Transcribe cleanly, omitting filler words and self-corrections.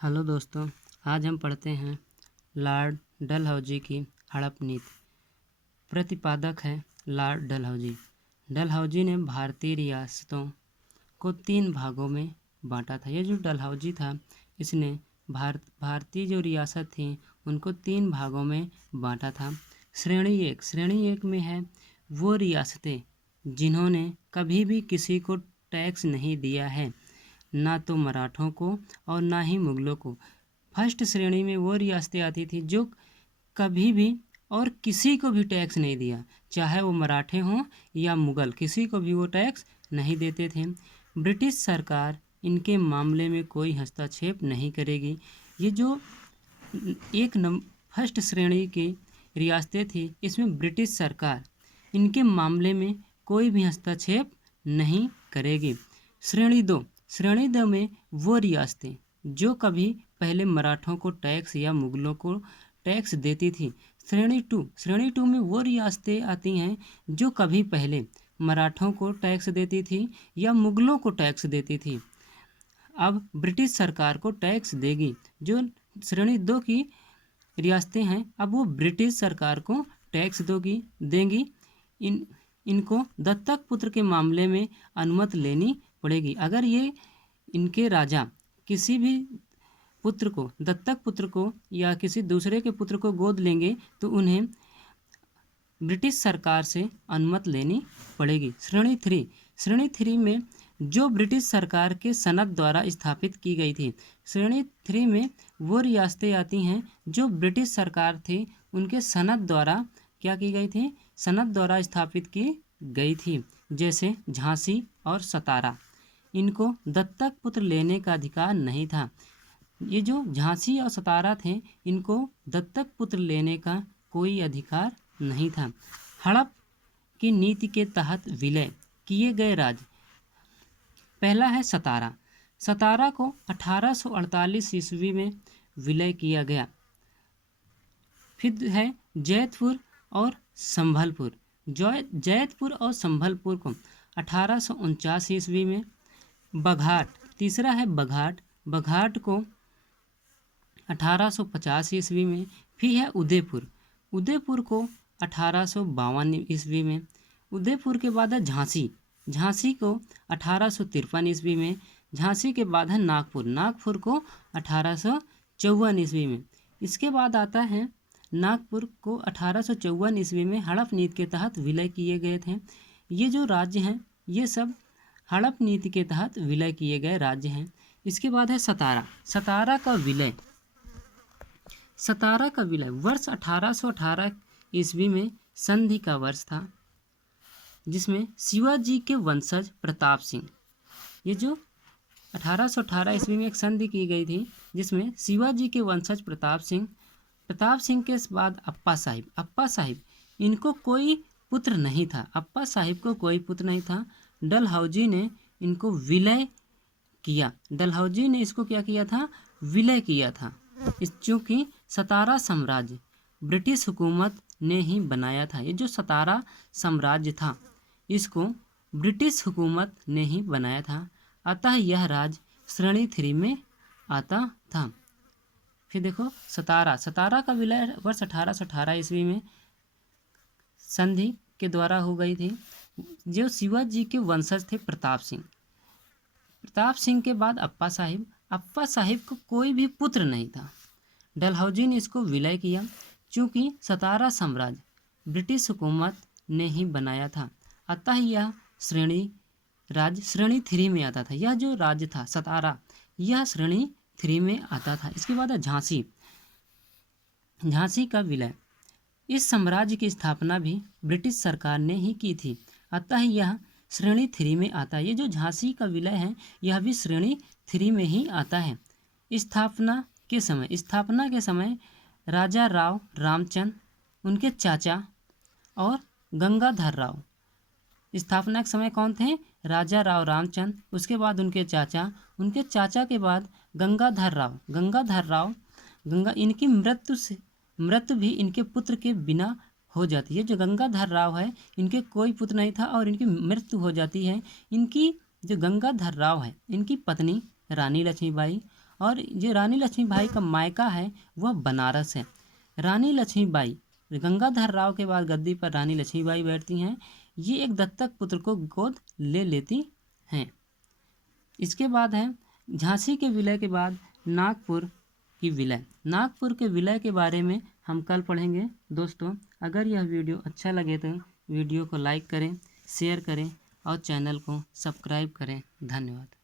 Hello दोस्तों, आज हम पढ़ते हैं लॉर्ड डलहौजी की हड़प नीति। प्रतिपादक है लॉर्ड डलहौजी। डलहौजी ने भारतीय रियासतों को 3 भागों में बांटा था। ये जो डलहौजी था, इसने भारतीय जो रियासत थी उनको 3 भागों में बांटा था। श्रेणी एक में है वो रियासतें जिन्होंने कभी भी किसी को टैक्स नहीं दिया है, ना तो मराठों को और ना ही मुगलों को। फर्स्ट श्रेणी में वो रियासतें आती थी जो कभी भी और किसी को भी टैक्स नहीं दिया, चाहे वो मराठे हों या मुगल, किसी को भी वो टैक्स नहीं देते थे। ब्रिटिश सरकार इनके मामले में कोई हस्तक्षेप नहीं करेगी। ये जो फर्स्ट श्रेणी की रियासतें थी, इसमें ब्रिटिश सरकार इनके मामले में कोई भी हस्तक्षेप नहीं करेगी। श्रेणी दो में वो रियासतें जो कभी पहले मराठों को टैक्स या मुगलों को टैक्स देती थी। श्रेणी टू में वो रियासतें आती हैं जो कभी पहले मराठों को टैक्स देती थी या मुगलों को टैक्स देती थी, अब ब्रिटिश सरकार को टैक्स देगी। जो श्रेणी 2 की रियासतें हैं, अब वो ब्रिटिश सरकार को टैक्स देंगी। इनको दत्तक पुत्र के मामले में अनुमति लेनी पड़ेगी। अगर ये इनके राजा किसी भी पुत्र को, दत्तक पुत्र को या किसी दूसरे के पुत्र को गोद लेंगे तो उन्हें ब्रिटिश सरकार से अनुमति लेनी पड़ेगी। श्रेणी थ्री में जो ब्रिटिश सरकार के सनद द्वारा स्थापित की गई थी। श्रेणी 3 में वो रियासतें आती हैं जो ब्रिटिश सरकार थी उनके सनद द्वारा क्या की गई थी, सनद द्वारा स्थापित की गई थी, जैसे झांसी और सतारा। इनको दत्तक पुत्र लेने का अधिकार नहीं था। ये जो झांसी और सतारा थे, इनको दत्तक पुत्र लेने का कोई अधिकार नहीं था। हड़प की नीति के तहत विलय किए गए राज्य, पहला है सतारा। सतारा को 1848 ईस्वी में विलय किया गया। फिर है जैतपुर और संभलपुर। जैतपुर और संभलपुर को 1849 ईस्वी में। बघाट, तीसरा है बघाट को 1850 ईस्वी में। फिर है उदयपुर को 1852 ईस्वी में। उदयपुर के बाद है झांसी को 1853 ईस्वी में। झांसी के बाद है नागपुर को 1854 ईस्वी में। इसके बाद आता है नागपुर को 1854 ईस्वी में हड़प नीति के तहत विलय किए गए थे। ये जो राज्य हैं, ये सब हड़प नीति के तहत विलय किए गए राज्य हैं। इसके बाद है सतारा का विलय वर्ष 1818 ईस्वी में संधि का वर्ष था, जिसमें शिवाजी के वंशज प्रताप सिंह, ये जो 1818 ईस्वी में एक संधि की गई थी जिसमें शिवाजी के वंशज प्रताप सिंह के बाद अप्पा साहिब, इनको कोई पुत्र नहीं था। अप्पा साहिब को कोई पुत्र नहीं था। डलहौजी ने इनको विलय किया। डलहौजी ने इसको क्या किया था, विलय किया था। चूँकि सतारा साम्राज्य ब्रिटिश हुकूमत ने ही बनाया था। ये जो सतारा साम्राज्य था, इसको ब्रिटिश हुकूमत ने ही बनाया था, अतः यह राज्य श्रेणी 3 में आता था। फिर देखो सतारा का विलय वर्ष 1818 ईस्वी में संधि के द्वारा हो गई थी। जो शिवाजी के वंशज थे प्रताप सिंह के बाद अप्पा साहिब को कोई भी पुत्र नहीं था। डलहौजी ने इसको विलय किया। चूँकि सतारा साम्राज्य ब्रिटिश हुकूमत ने ही बनाया था, अतः यह श्रेणी 3 में आता था। यह जो राज्य था सतारा, यह श्रेणी 3 में आता था। इसके बाद है झांसी का विलय। इस साम्राज्य की स्थापना भी ब्रिटिश सरकार ने ही की थी, अतः यह श्रेणी 3 में आता है। ये जो झांसी का विलय है, यह भी श्रेणी 3 में ही आता है। स्थापना के समय राजा राव रामचंद, उनके चाचा और गंगाधर राव। स्थापना के समय कौन थे, राजा राव रामचंद, उसके बाद उनके चाचा के बाद गंगाधर राव, इनकी मृत्यु भी इनके पुत्र के बिना हो जाती है। जो गंगाधर राव है, इनके कोई पुत्र नहीं था और इनकी मृत्यु हो जाती है। इनकी जो गंगाधर राव है, इनकी पत्नी रानी लक्ष्मीबाई और जो रानी लक्ष्मीबाई का मायका है वह बनारस है। रानी लक्ष्मीबाई, गंगाधर राव के बाद गद्दी पर रानी लक्ष्मीबाई बैठती हैं। ये एक दत्तक पुत्र को गोद ले लेती हैं। इसके बाद है झांसी के विलय के बाद नागपुर की विलय। नागपुर के विलय के बारे में हम कल पढ़ेंगे। दोस्तों, अगर यह वीडियो अच्छा लगे तो वीडियो को लाइक करें, शेयर करें और चैनल को सब्सक्राइब करें। धन्यवाद।